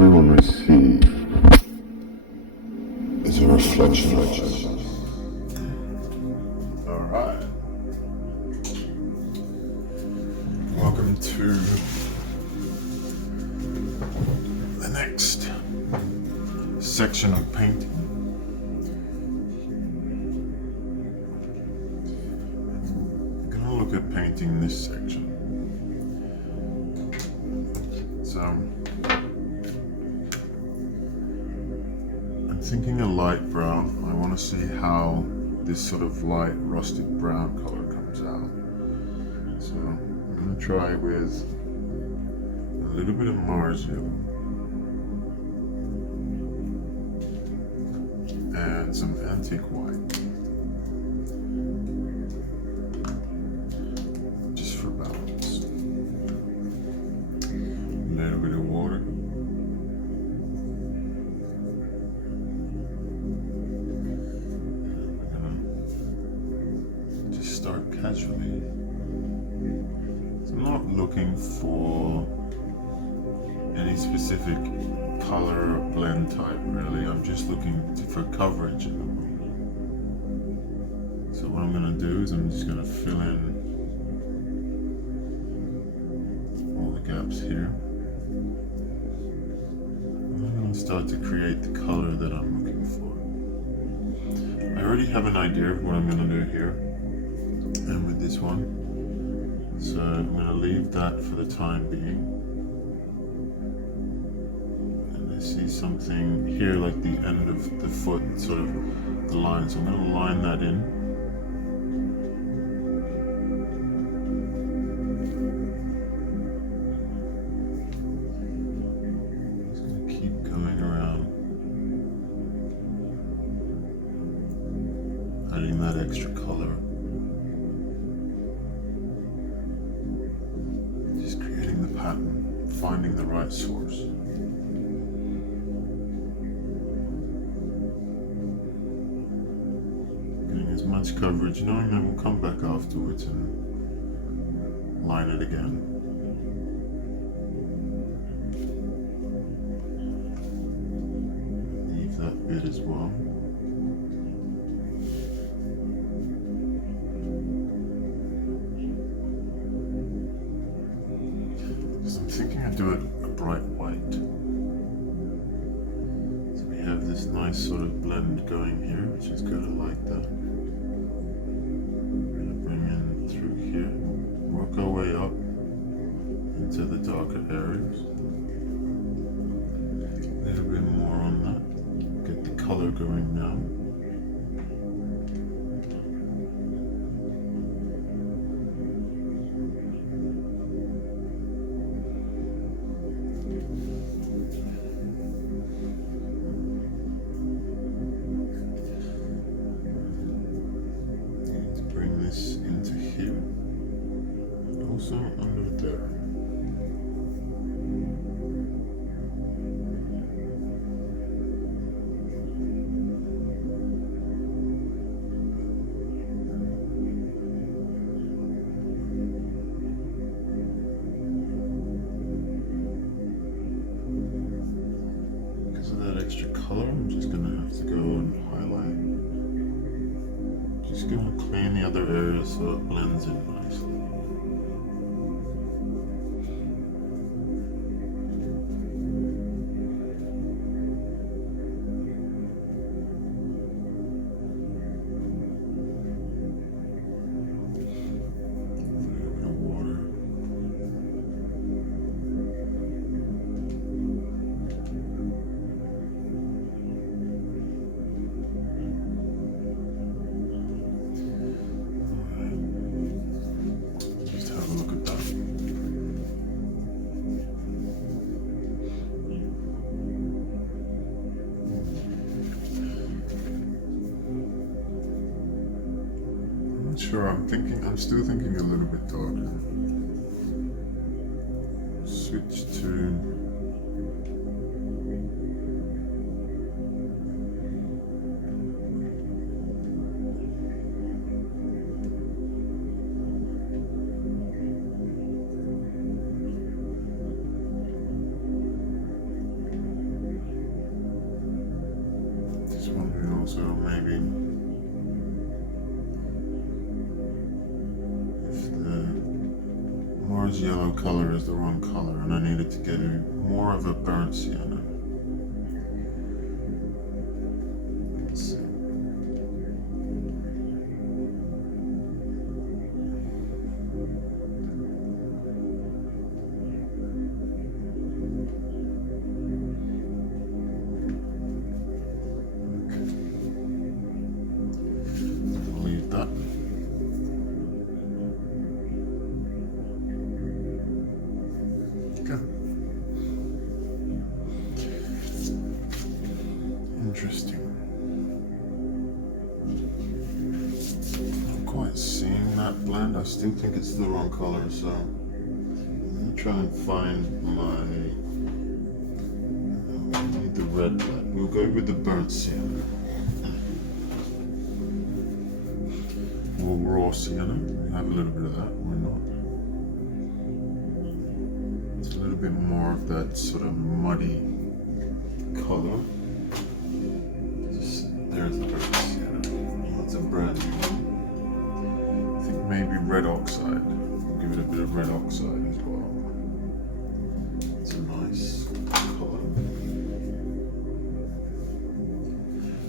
everyone receive is a reflection. Alright. Welcome to the next section of painting. I'm gonna look at painting this section. So I'm thinking a light brown. I want to see how this sort of light rustic brown color comes out. So I'm going to try with a little bit of Mars yellow and some antique white, just for balance. A little bit of water. Start casually. So I'm not looking for any specific color or blend type really. I'm just looking for coverage in the room. So what I'm going to do is I'm just going to fill in all the gaps here. And I'm going to start to create the color that I'm looking for. I already have an idea of what I'm going to do here. And with this one, so I'm going to leave that for the time being. And I see something here like the end of the foot, sort of the line, so I'm going to line that in. Just going to keep going around, adding that extra color. Finding the right source. Getting as much coverage, knowing that we'll come back afterwards and line it again. Leave that bit as well. Do it a bright white. So we have this nice sort of blend going here, which is good. I like that. We're going to bring in through here, work our way up into the darker areas. A little bit more on that. Get the color going now. Into here, also under there. Because of that extra color, I'm just going to have to go and highlight. Just going to clean the other areas so it blends in nicely. Sure, I'm still thinking a little bit darker. Switch to so maybe if the Mars yellow color is the wrong color and I needed to get more of a burnt sienna. Let's see. Interesting. Not quite seeing that blend. I still think it's the wrong color, so I'm gonna try and find my. I need the red blend. We'll go with the burnt sienna or raw sienna. We have a little bit of that. Why not? It's a little bit more of that sort of muddy color. There's the burnt sienna. That's a brand new one. I think maybe red oxide. We'll give it a bit of red oxide as well. It's a nice color.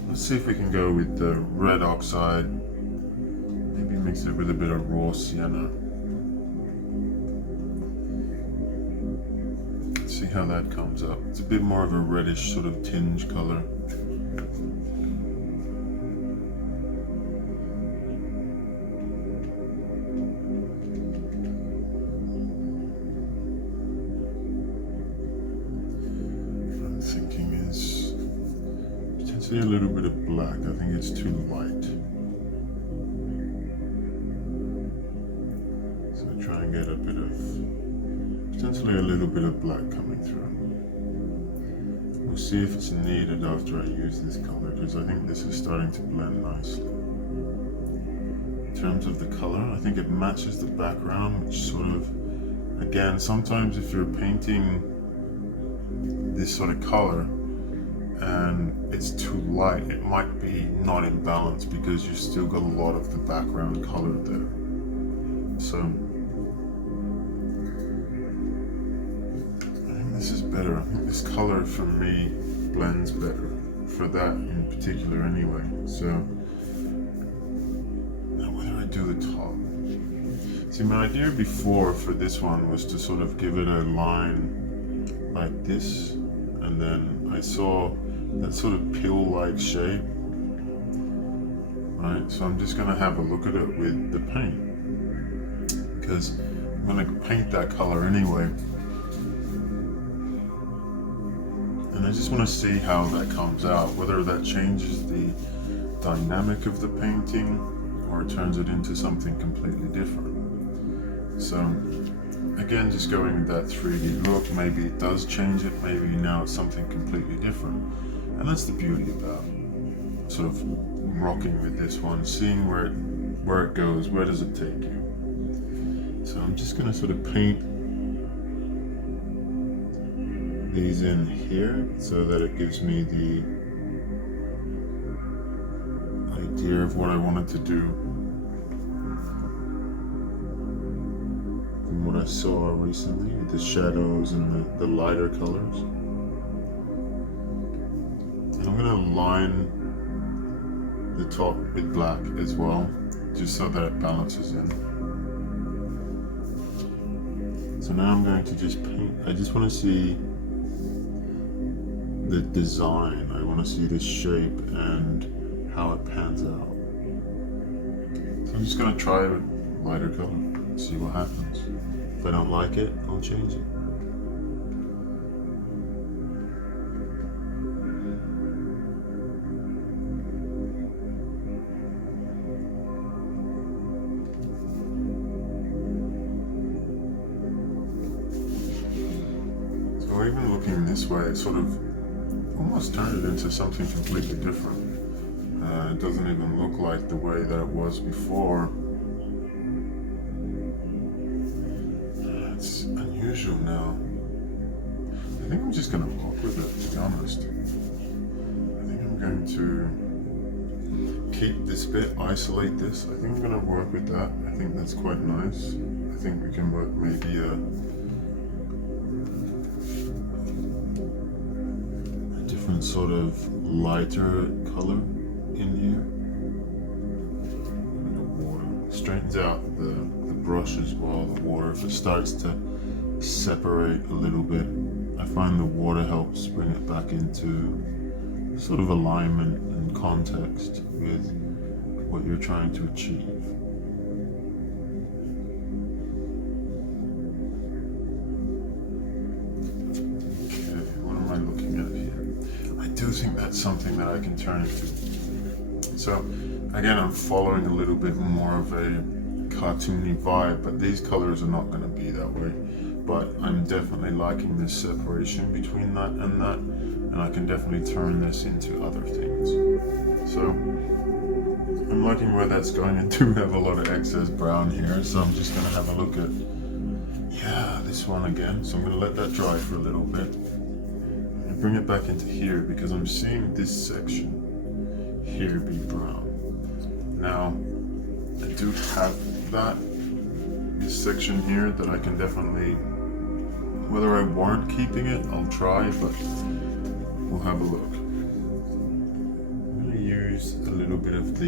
Let's see if we can go with the red oxide. Maybe mix it with a bit of raw sienna. See how that comes up. It's a bit more of a reddish sort of tinge color. Thinking is potentially a little bit of black. I think it's too light. So try and get a bit of, potentially a little bit of black coming through. We'll see if it's needed after I use this color, because I think this is starting to blend nicely. In terms of the color, I think it matches the background, which sort of, again, sometimes if you're painting this sort of color and it's too light, it might be not in balance because you've still got a lot of the background color there. So I think this is better. I think this color for me blends better for that in particular anyway. So now whether I do the top. See, my idea before for this one was to sort of give it a line like this, and then I saw that sort of pill-like shape, right? So I'm just gonna have a look at it with the paint, because I'm gonna paint that color anyway, and I just want to see how that comes out, whether that changes the dynamic of the painting or it turns it into something completely different. So again, just going with that 3D look, maybe it does change it, maybe now it's something completely different. And that's the beauty about sort of rocking with this one, seeing where it goes, where does it take you. So I'm just gonna sort of paint these in here so that it gives me the idea of what I wanted to do from what I saw recently with the shadows and the lighter colors. And I'm going to line the top with black as well, just so that it balances in. So now I'm going to just paint. I just want to see the design. I want to see the shape and how it pans out. So I'm just going to try it with lighter color, see what happens. If I don't like it, I'll change it. So even looking this way, it sort of almost turned it into something completely different. It doesn't even look like the way that it was before. It's unusual now. I think I'm just going to rock with it, to be honest. I think I'm going to keep this bit, isolate this. I think I'm going to work with that. I think that's quite nice. I think we can work maybe a different sort of lighter color in here. And the water straightens out the brush as well. The water, if it starts to separate a little bit, I find the water helps bring it back into sort of alignment and context with what you're trying to achieve. Okay, what am I looking at here? I do think that's something that I can turn into. So again, I'm following a little bit more of a cartoony vibe, but these colors are not going to be that way. But I'm definitely liking this separation between that, and I can definitely turn this into other things. So I'm liking where that's going. I do have a lot of excess brown here, so I'm just going to have a look at, yeah, this one again. So I'm going to let that dry for a little bit and bring it back into here, because I'm seeing this section here be brown. Now, I do have this section here that I can definitely, whether I warrant keeping it, I'll try, but we'll have a look. I'm going to use a little bit of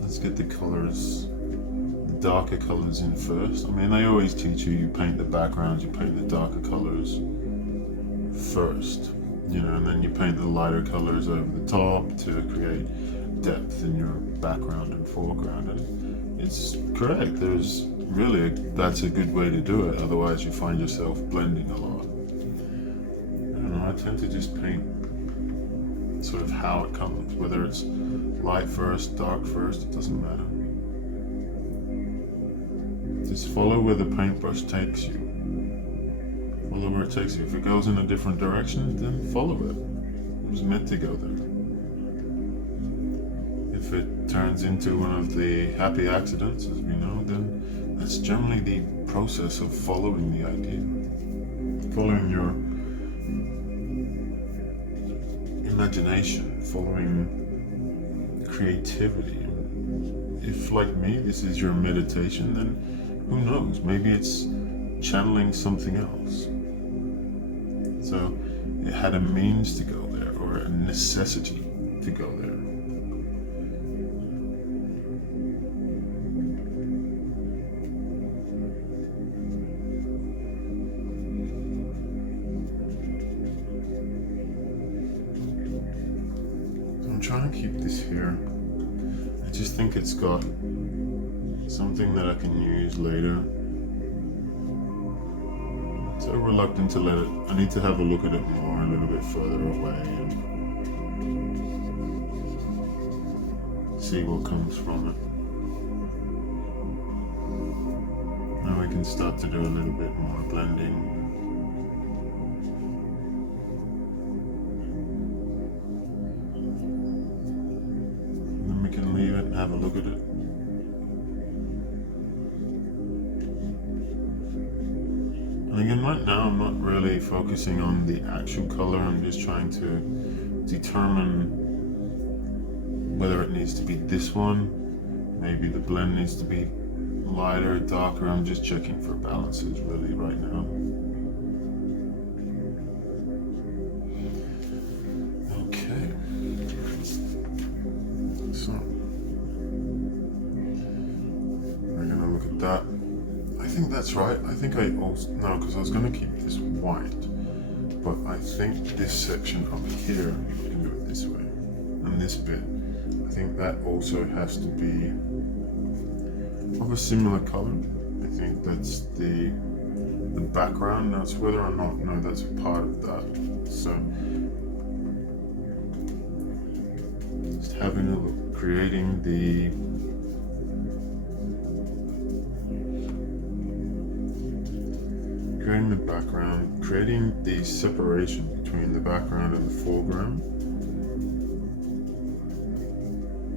let's get the colors, the darker colors in first. I mean, they always teach you paint the backgrounds, you paint the darker colors first, and then you paint the lighter colors over the top to create depth in your background and foreground. And it's correct. That's a good way to do it. Otherwise, you find yourself blending a lot. I don't know. I tend to just paint sort of how it comes, whether it's light first, dark first. It doesn't matter. Just follow where the paintbrush takes you. Follow where it takes you. If it goes in a different direction, then follow it. It was meant to go there. If it turns into one of the happy accidents, as we know, then that's generally the process of following the idea. Following your imagination, following creativity. If, like me, this is your meditation, then who knows? Maybe it's channeling something else. So it had a means to go there, or a necessity to go there. I'm trying to keep this here. I just think it's got something that I can use later. So reluctant to let it. I need to have a look at it more, a little bit further away, and see what comes from it. Now we can start to do a little bit more blending. Leave it and have a look at it. And again, right now I'm not really focusing on the actual color. I'm just trying to determine whether it needs to be this one. Maybe the blend needs to be lighter, darker. I'm just checking for balances really right now. Okay. So that. I think that's right. I think I also, no, because I was going to keep this white, but I think this section up here, we can do it this way, and this bit, I think that also has to be of a similar color. I think that's the background. That's whether or not, no, that's part of that. So just having a look, creating the background, creating the separation between the background and the foreground,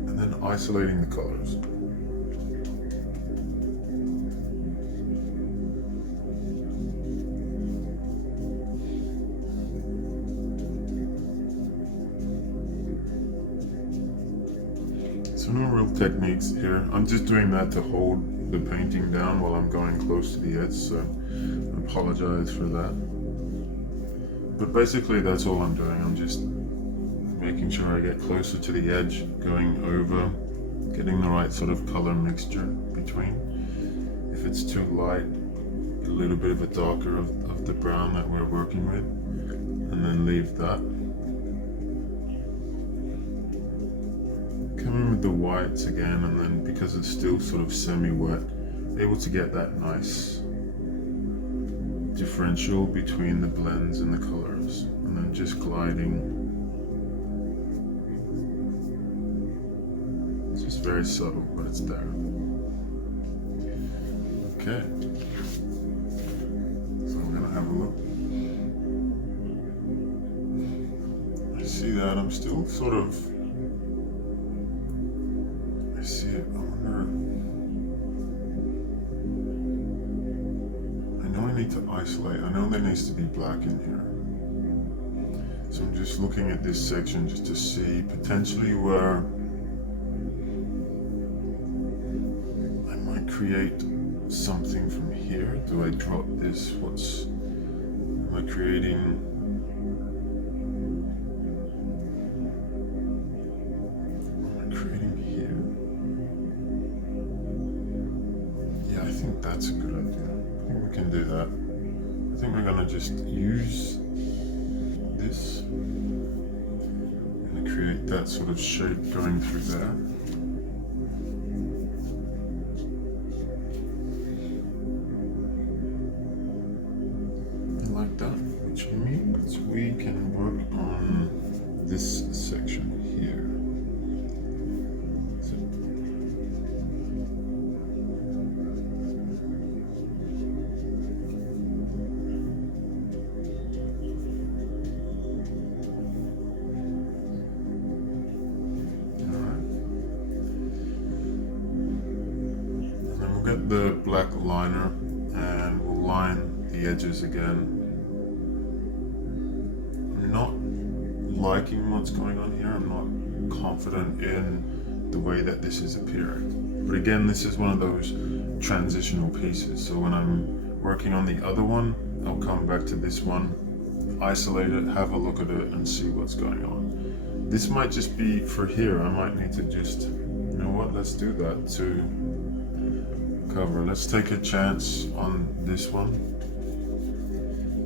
and then isolating the colors. So no real techniques here. I'm just doing that to hold the painting down while I'm going close to the edge, so I apologize for that. But basically that's all I'm doing. I'm just making sure I get closer to the edge, going over, getting the right sort of color mixture between. If it's too light, a little bit of a darker of the brown that we're working with, and then leave that. Come in with the whites again, and then because it's still sort of semi-wet, able to get that nice differential between the blends and the colors, and then just gliding. It's just very subtle, but it's there. Okay, so I'm gonna have a look. I see that I'm still sort of, I see it, I wonder, I know I need to isolate, I know there needs to be black in here. So I'm just looking at this section just to see potentially where I might create something from here. Do I drop this? Am I creating? Here? Yeah, I think that's a good idea. I think we can do that. I think we're gonna just use this and create that sort of shape going through there. Like that, which means we can work on this section here. So, alright. And then we'll get the black liner and we'll line the edges again. Not liking what's going on here. I'm not confident in the way that this is appearing. But again, this is one of those transitional pieces. So when I'm working on the other one, I'll come back to this one, isolate it, have a look at it, and see what's going on. This might just be for here. I might need to just, you know what, let's do that to cover. Let's take a chance on this one.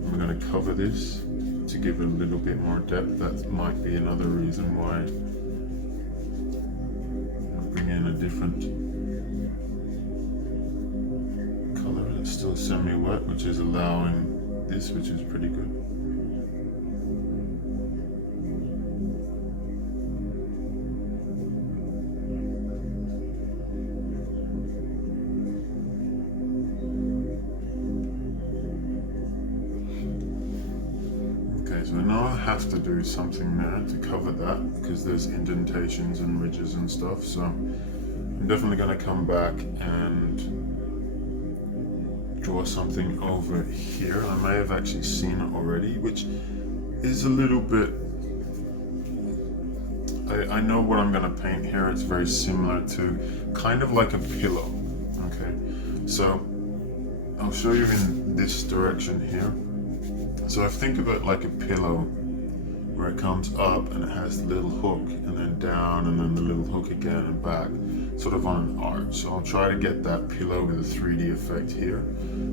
We're going to cover this to give it a little bit more depth. That might be another reason why I'll bring in a different color. It's still semi-wet, which is allowing this, which is pretty good. So now I have to do something there to cover that because there's indentations and ridges and stuff. So I'm definitely going to come back and draw something over here. I may have actually seen it already, which is a little bit, I know what I'm going to paint here. It's very similar to kind of like a pillow. Okay, so I'll show you in this direction here. So I think of it like a pillow where it comes up and it has the little hook and then down and then the little hook again and back, sort of on an arch. So I'll try to get that pillow with a 3D effect here.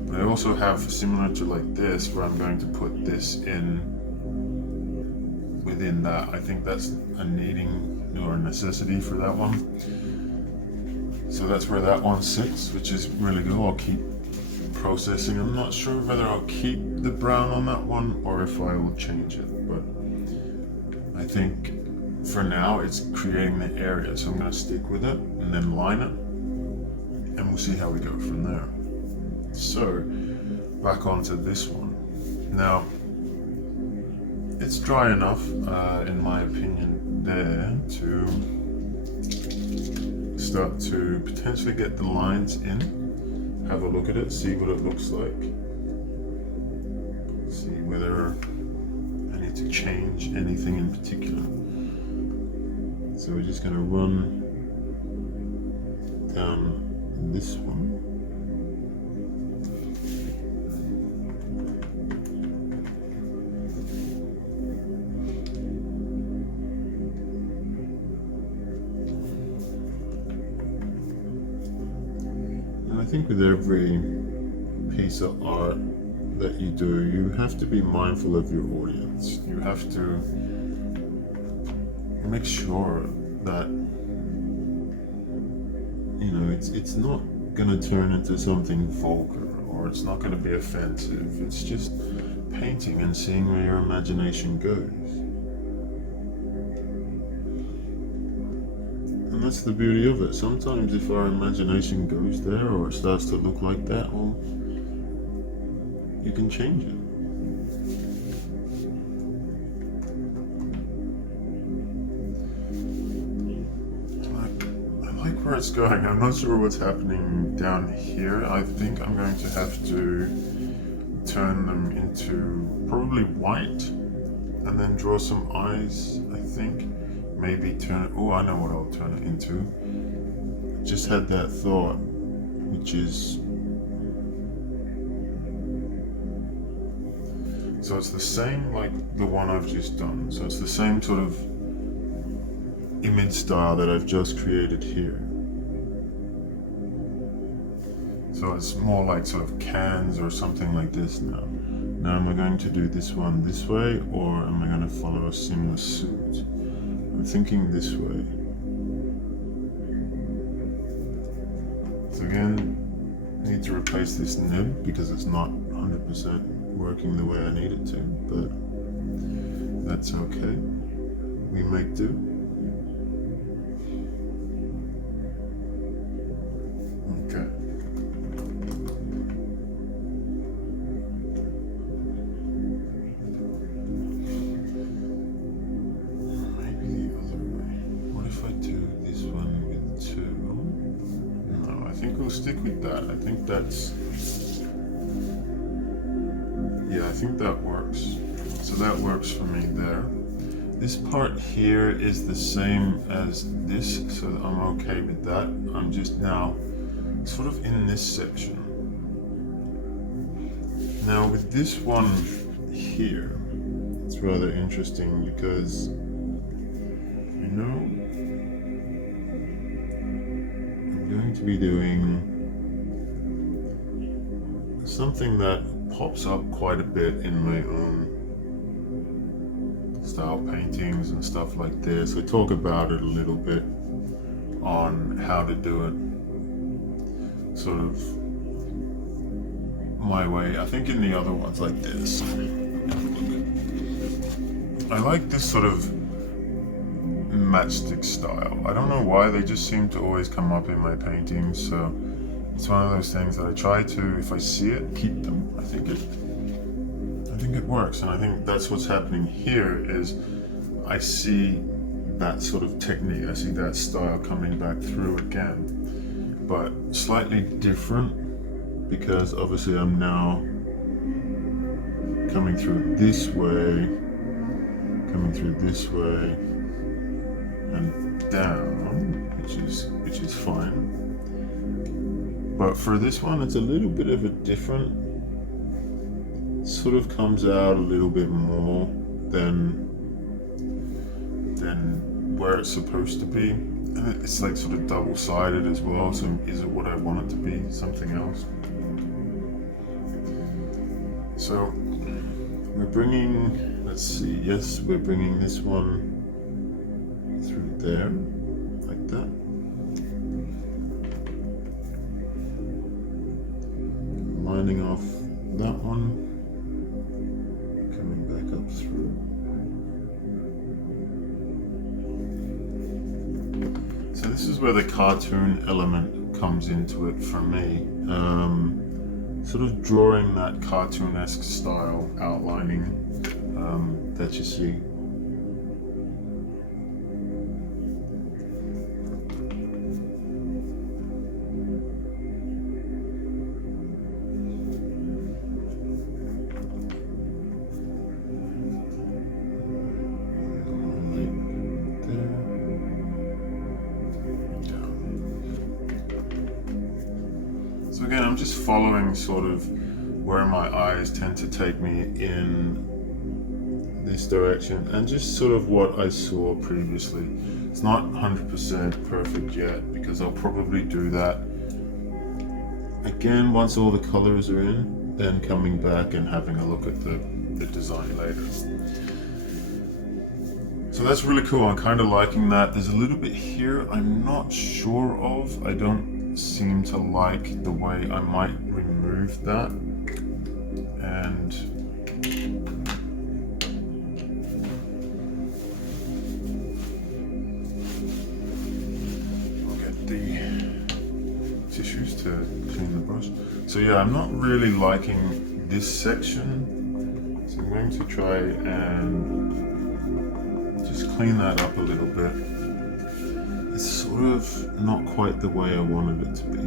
But I also have similar to like this where I'm going to put this in within that. I think that's a needing or a necessity for that one. So that's where that one sits, which is really good. I'll keep processing. I'm not sure whether I'll keep the brown on that one or if I will change it, but I think for now it's creating the area, so I'm going to stick with it and then line it and we'll see how we go from there. So back onto this one. Now it's dry enough in my opinion there to start to potentially get the lines in. Have a look at it, see what it looks like. See whether I need to change anything in particular. So we're just going to run this one. And I think with every piece of art that you do, you have to be mindful of your audience. You have to make sure that, you know, it's not going to turn into something vulgar, or it's not going to be offensive. It's just painting and seeing where your imagination goes. And that's the beauty of it. Sometimes if our imagination goes there, or it starts to look like that, well, you can change it. I like where it's going. I'm not sure what's happening down here. I think I'm going to have to turn them into probably white, and then draw some eyes, I think. Maybe I know what I'll turn it into. Just had that thought, which is, so it's the same like the one I've just done. So it's the same sort of image style that I've just created here. So it's more like sort of cans or something like this now. Now am I going to do this one this way, or am I going to follow a similar suit? I'm thinking this way. So again, I need to replace this nib because it's not 100% working the way I need it to, but that's okay. We make do. Okay. Maybe the other way. What if I do this one with 2? No, I think we'll stick with that. I think that's... yeah, I think that works. So that works for me there. This part here is the same as this, so I'm okay with that. I'm just now sort of in this section. Now with this one here, it's rather interesting because, you know, I'm going to be doing something that pops up quite a bit in my own style paintings and stuff like this. I talk about it a little bit on how to do it sort of my way. I think in the other ones like this, I like this sort of matchstick style. I don't know why, they just seem to always come up in my paintings, so it's one of those things that I try to, if I see it, keep them. I think it works, and I think that's what's happening here. Is I see that sort of technique, I see that style coming back through again, but slightly different, because obviously I'm now coming through this way, and down, which is fine. But for this one, it's a little bit of a different, sort of comes out a little bit more than where it's supposed to be. And it's like sort of double-sided as well, so is it what I want it to be? Something else? So we're bringing, let's see, yes, we're bringing this one through there, like that. Lining off that one, coming back up through. So this is where the cartoon element comes into it for me. Sort of drawing that cartoonesque style, outlining that you see. just following sort of where my eyes tend to take me in this direction, and just sort of what I saw previously. It's not 100% perfect yet, because I'll probably do that again once all the colors are in, then coming back and having a look at the design later. So that's really cool. I'm kind of liking that. There's a little bit here I'm not sure of. I don't seem to like the way I might remove that. And I'll get the tissues to clean the brush. So yeah, I'm not really liking this section. So I'm going to try and just clean that up a little bit. It's sort of not quite the way I wanted it to be.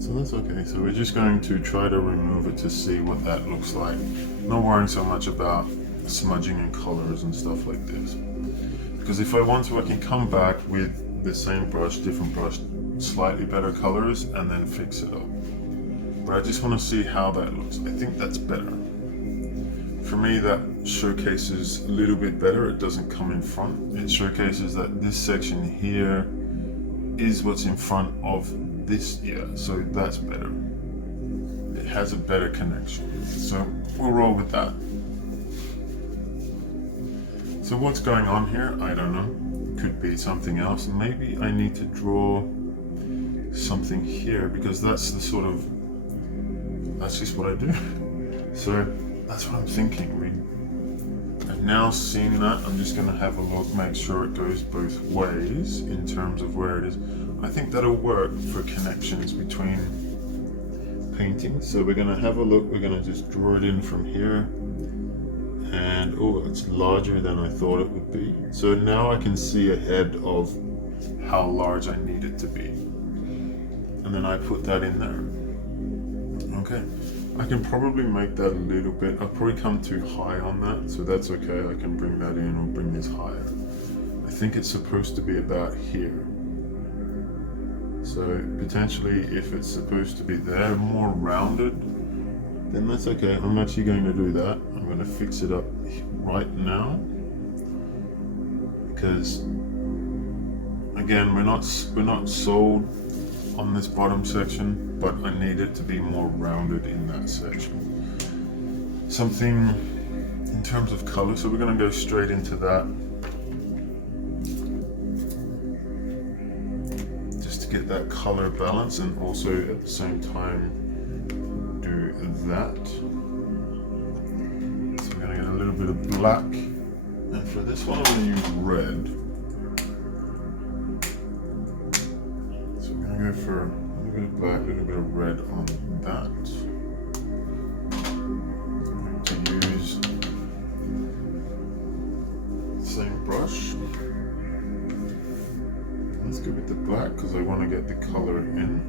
So that's okay. So we're just going to try to remove it to see what that looks like. Not worrying so much about smudging and colors and stuff like this. Because if I want to, I can come back with the same brush, different brush, slightly better colors, and then fix it up. But I just want to see how that looks. I think that's better. For me, that showcases a little bit better. It doesn't come in front. It showcases that this section here is what's in front of this, yeah, so that's better. It has a better connection. So we'll roll with that. So what's going on here? I don't know. Could be something else. Maybe I need to draw something here, because that's the sort of, that's just what I do. So that's what I'm thinking. I've now seen that. I'm just going to have a look, make sure it goes both ways in terms of where it is. I think that'll work for connections between paintings. So we're going to have a look. We're going to just draw it in from here. And oh, it's larger than I thought it would be. So now I can see ahead of how large I need it to be. And then I put that in there. Okay. I can probably make that a little bit. I'll probably come too high on that, so that's okay. I can bring that in or bring this higher. I think it's supposed to be about here. So potentially if it's supposed to be there, more rounded, then that's okay. I'm actually going to do that. I'm going to fix it up right now. Because again, we're not sold on this bottom section, but I need it to be more rounded in that section. Something in terms of color, so we're going to go straight into that. Just to get that color balance, and also at the same time do that. So we're going to get a little bit of black, and for this one I'm going to use red. Go for a little bit of black, a little bit of red on that. I'm going to use the same brush. Let's go with the black because I want to get the color in.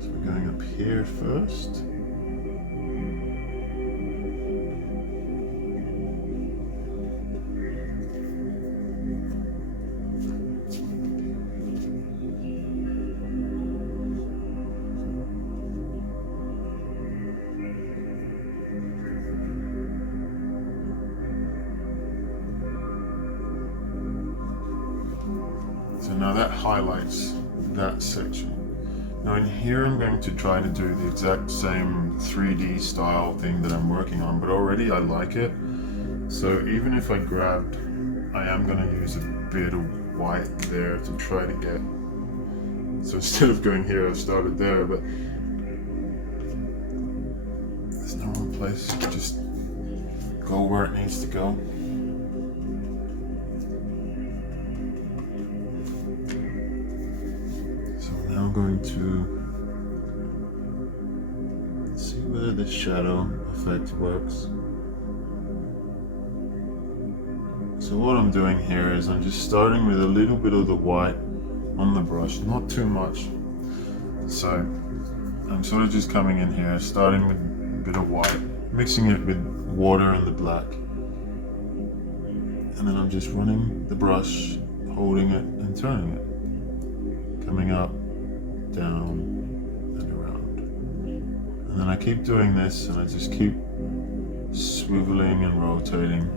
So we're going up here first. So now that highlights that section. Now in here I'm going to try to do the exact same 3D style thing that I'm working on, but already I like it. So even if I grabbed, I am going to use a bit of white there to try to get, so instead of going here I started there, but there's no one place, just go where it needs to go. I'm going to see whether the shadow effect works. So what I'm doing here is I'm just starting with a little bit of the white on the brush, not too much. So I'm sort of just coming in here, starting with a bit of white, mixing it with water and the black. And then I'm just running the brush, holding it and turning it. Coming up, down, and around. And then I keep doing this and I just keep swiveling and rotating.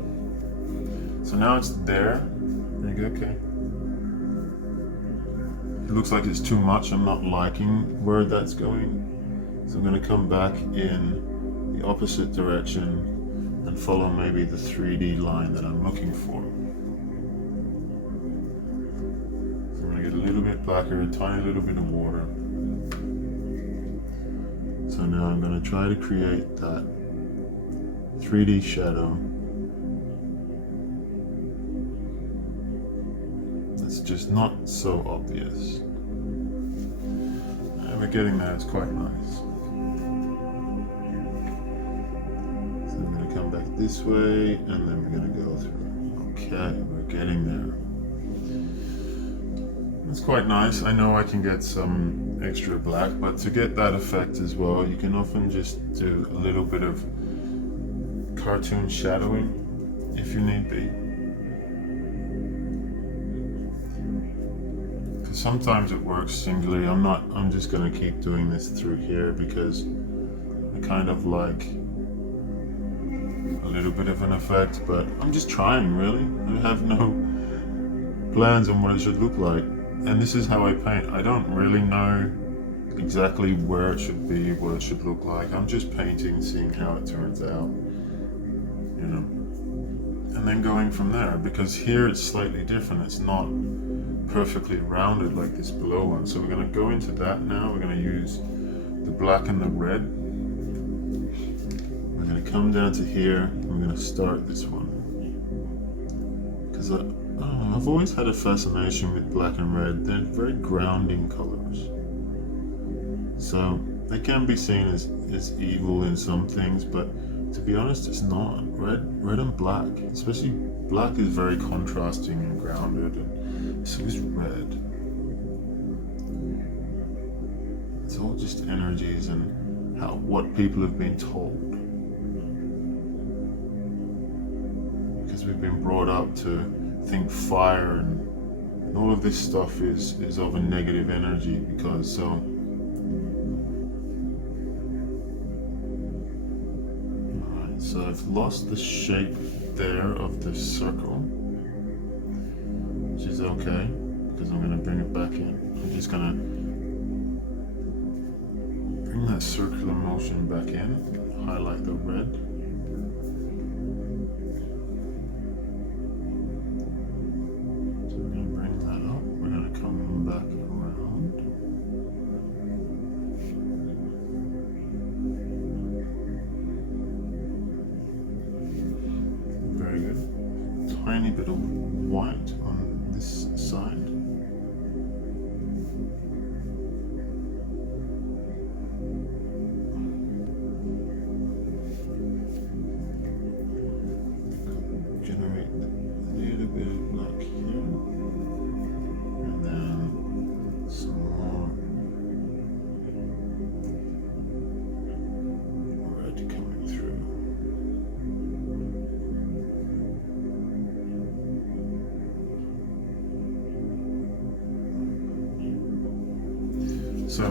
So now it's there. There you go, okay. It looks like it's too much. I'm not liking where that's going. So I'm going to come back in the opposite direction and follow maybe the 3D line that I'm looking for. So I'm going to get a little bit blacker, a tiny little bit of water. So now I'm going to try to create that 3D shadow. It's just not so obvious. And we're getting there, it's quite nice. So I'm going to come back this way and then we're going to go through. Okay, we're getting there. It's quite nice. I know I can get some extra black, but to get that effect as well, you can often just do a little bit of cartoon shadowing if you need be. Sometimes it works singularly. I'm just gonna keep doing this through here because I kind of like a little bit of an effect, but I'm just trying really. I have no plans on what it should look like. And this is how I paint. I don't really know exactly where it should be, what it should look like. I'm just painting, seeing how it turns out, you know. And then going from there, because here it's slightly different. It's not perfectly rounded like this below one. So we're going to go into that now. We're going to use the black and the red. We're going to come down to here and we're going to start this one. Because I've always had a fascination with black and red. They're very grounding colors. So they can be seen as evil in some things, but to be honest, it's not. Red and black, especially black, is very contrasting and grounded, and so is red. It's all just energies and what people have been told. Because we've been brought up to think fire and all of this stuff is of a negative energy, because so. So I've lost the shape there of the circle, which is okay, because I'm going to bring it back in. I'm just going to bring that circular motion back in, highlight the red. So we're going to bring that up, we're going to come back around. Tiny bit of white on this side. Generate a little bit of black here, and then some more red coming through. So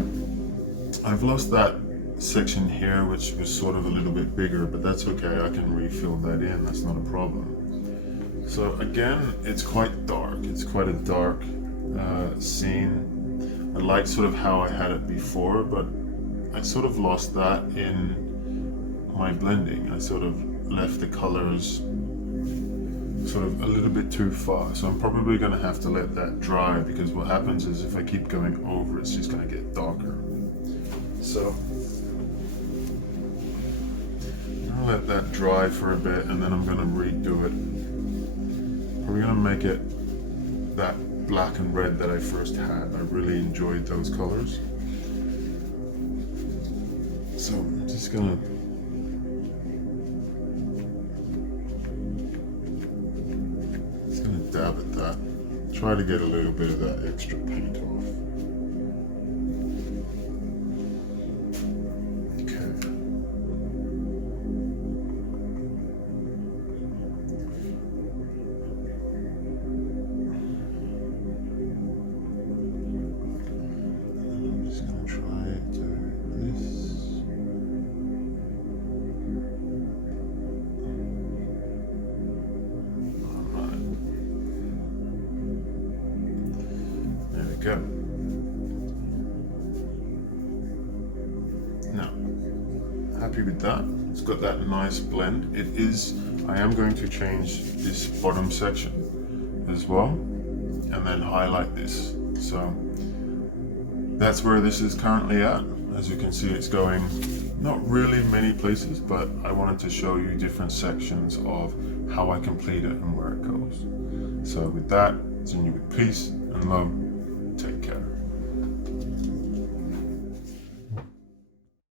I've lost that section here, which was sort of a little bit bigger, but that's okay. I can refill that in. That's not a problem. So again, it's quite dark. It's quite a dark scene. I like sort of how I had it before, but I sort of lost that in my blending. I sort of left the colors sort of a little bit too far. So I'm probably going to have to let that dry, because what happens is if I keep going over, it's just going to get darker. So I'll let that dry for a bit and then I'm going to redo it. We're going to make it that black and red that I first had. I really enjoyed those colors. So I'm just going to dab at that. Try to get a little bit of that extra paint off. Okay. go. Now, happy with that. It's got that nice blend. I am going to change this bottom section as well, and then highlight this. So that's where this is currently at. As you can see, it's going not really many places, but I wanted to show you different sections of how I complete it and where it goes. So with that, send you with peace and love. Take care.